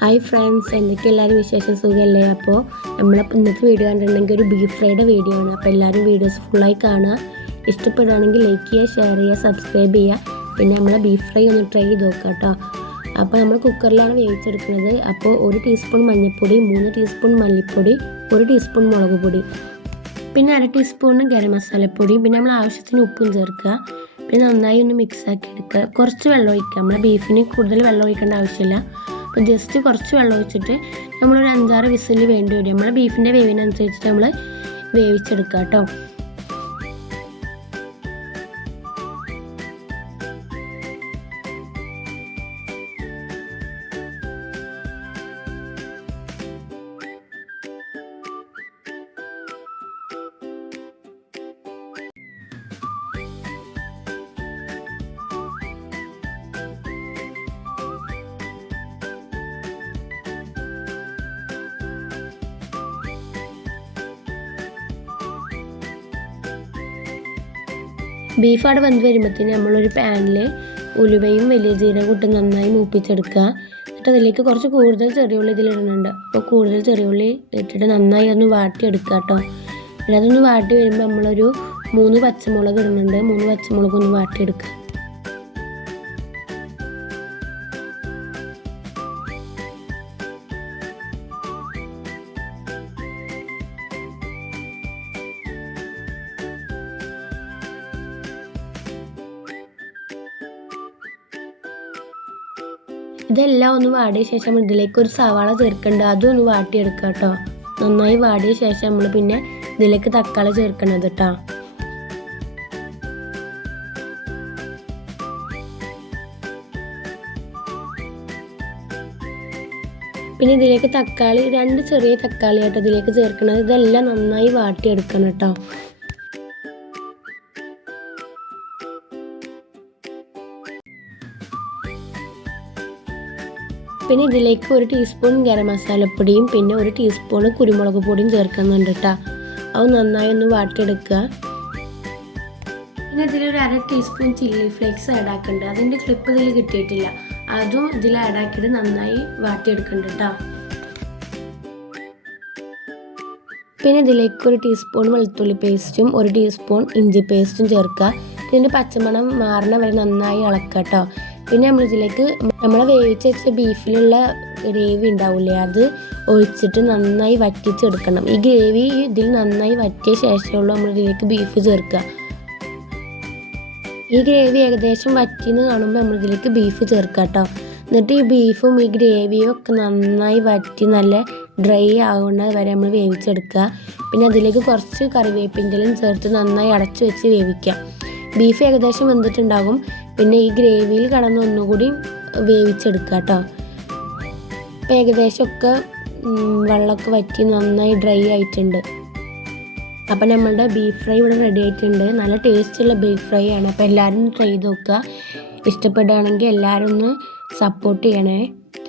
Hi friends എന്തൊക്കെ എല്ലാവരും വിശേഷം? സുഖമല്ലേ അപ്പോൾ നമ്മളെ ഇന്നത്തെ വീഡിയോ കണ്ടിട്ടുണ്ടെങ്കിൽ ഒരു ബീഫ് ഫ്രൈയുടെ വീഡിയോ ആണ്. അപ്പോൾ എല്ലാവരും വീഡിയോസ് ഫുള്ളായി കാണുക. ഇഷ്ടപ്പെടുകയാണെങ്കിൽ ലൈക്ക് ചെയ്യുക ഷെയർ ചെയ്യുക സബ്സ്ക്രൈബ് ചെയ്യുക. പിന്നെ നമ്മളെ ബീഫ് ഫ്രൈ ഒന്ന് ട്രൈ ചെയ്ത് നോക്കുക കേട്ടോ അപ്പോൾ നമ്മൾ കുക്കറിലാണ് വേവിച്ചെടുക്കുന്നത്. അപ്പോൾ ഒരു ടീസ്പൂൺ മഞ്ഞൾപ്പൊടി മൂന്ന് ടീസ്പൂൺ മല്ലിപ്പൊടി ഒരു ടീസ്പൂൺ മുളക് പൊടി. പിന്നെ അര ടീസ്പൂൺ ഗരം മസാലപ്പൊടി. പിന്നെ നമ്മൾ ആവശ്യത്തിന് ഉപ്പും ചേർക്കുക. പിന്നെ നന്നായി ഒന്ന് മിക്സ് ആക്കി എടുക്കുക. കുറച്ച് വെള്ളം ഒഴിക്കുക. നമ്മളെ ബീഫിന് കൂടുതൽ വെള്ളം ഒഴിക്കേണ്ട ആവശ്യമില്ല. ജസ്റ്റ് കുറച്ച് വെള്ളം ഒഴിച്ചിട്ട് നമ്മളൊരു അഞ്ചാറ് വിസിൽ വേണ്ടി വരും. നമ്മളെ ബീഫിന്റെ വേവിനനുസരിച്ചിട്ട് നമ്മൾ വേവിച്ചെടുക്കുക കേട്ടോ ബീഫ് അവിടെ വന്ന് വരുമ്പോഴത്തേന് നമ്മളൊരു പാനിൽ ഉലുവയും വലിയ ജീരകം ഇട്ട് നന്നായി മൂപ്പിച്ചെടുക്കുക. എന്നിട്ട് അതിലേക്ക് കുറച്ച് കൂടുതൽ ചെറിയ ഉള്ളി ഇതിലിടുന്നുണ്ട്. അപ്പോൾ കൂടുതൽ ചെറിയ ഉള്ളി ഇട്ടിട്ട് നന്നായി ഒന്ന് വാട്ടിയെടുക്കുക കേട്ടോ. പിന്നെ അതൊന്ന് വാട്ടി വരുമ്പോൾ നമ്മളൊരു മൂന്ന് പച്ചമുളക് ഇടുന്നുണ്ട്. മൂന്ന് പച്ചമുളക് ഒന്ന് വാട്ടിയെടുക്കുക. ഇതെല്ലാം ഒന്ന് വാടിയ ശേഷം ഇതിലേക്ക് ഒരു സവാള ചേർക്കേണ്ട. അതും ഒന്ന് വാട്ടിയെടുക്കുക കേട്ടോ നന്നായി വാടിയ ശേഷം നമ്മൾ പിന്നെ ഇതിലേക്ക് തക്കാളി ചേർക്കണത് കേട്ടോ പിന്നെ ഇതിലേക്ക് തക്കാളി രണ്ട് ചെറിയ തക്കാളി ആയിട്ട് ഇതിലേക്ക് ചേർക്കണത്. ഇതെല്ലാം നന്നായി വാട്ടിയെടുക്കണം കേട്ടോ പിന്നെ ഇതിലേക്ക് ഒരു ടീസ്പൂൺ ഗരം മസാലപ്പൊടിയും പിന്നെ ഒരു ടീസ്പൂൺ കുരുമുളക് പൊടിയും ചേർക്കുന്നുണ്ട് കേട്ടോ അത് നന്നായി ഒന്ന് വാട്ടിയെടുക്കുക. പിന്നെ ഇതിലൊരു അര ടീസ്പൂൺ ചില്ലി ഫ്ലേക്സ് ആഡ് ആക്കുന്നുണ്ട് അതിന്റെ ക്ലിപ്പ് ഇതിൽ കിട്ടിയിട്ടില്ല. അതും ഇതിൽ ആഡ് ആക്കിയിട്ട് നന്നായി വാട്ടിയെടുക്കുന്നുണ്ട് കേട്ടോ പിന്നെ ഇതിലേക്ക് ഒരു ടീസ്പൂൺ വെളുത്തുള്ളി പേസ്റ്റും ഒരു ടീസ്പൂൺ ഇഞ്ചി പേസ്റ്റും ചേർക്കുക. ഇതിന്റെ പച്ചമണം മാറണ വരെ നന്നായി ഇളക്കുക കേട്ടോ പിന്നെ നമ്മളിതിലേക്ക് നമ്മൾ വേവിച്ച് വെച്ച ബീഫിലുള്ള ഗ്രേവി ഉണ്ടാവില്ലേ അത് ഒഴിച്ചിട്ട് നന്നായി വറ്റിച്ചെടുക്കണം. ഈ ഗ്രേവി ഇതിൽ നന്നായി വറ്റിയ ശേഷമുള്ളൂ നമ്മളിതിലേക്ക് ബീഫ് ചേർക്കുക. ഈ ഗ്രേവി ഏകദേശം വറ്റിന്ന് കാണുമ്പോൾ നമ്മളിതിലേക്ക് ബീഫ് ചേർക്കുക കേട്ടോ എന്നിട്ട് ഈ ബീഫും ഈ ഗ്രേവിയും ഒക്കെ നന്നായി വറ്റി നല്ല ഡ്രൈ ആകുന്നത് വരെ നമ്മൾ വേവിച്ചെടുക്കുക. പിന്നെ അതിലേക്ക് കുറച്ച് കറിവേപ്പിന്റെലും ചേർത്ത് നന്നായി അടച്ചു വെച്ച് വേവിക്കുക. ബീഫ് ഏകദേശം വെന്തിട്ടുണ്ടാകും. പിന്നെ ഈ ഗ്രേവിയിൽ കടന്ന് ഒന്നുകൂടി വേവിച്ചെടുക്കുക കേട്ടോ ഇപ്പം ഏകദേശമൊക്കെ വെള്ളമൊക്കെ വറ്റി നന്നായി ഡ്രൈ ആയിട്ടുണ്ട്. അപ്പം നമ്മളുടെ ബീഫ് ഫ്രൈ ഇവിടെ റെഡി ആയിട്ടുണ്ട്. നല്ല ടേസ്റ്റുള്ള ബീഫ് ഫ്രൈ ആണ്. അപ്പോൾ എല്ലാവരും ട്രൈ ചെയ്ത് നോക്കുക. ഇഷ്ടപ്പെടുകയാണെങ്കിൽ എല്ലാവരും ഒന്ന് സപ്പോർട്ട് ചെയ്യണേ.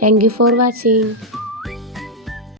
Thank you for watching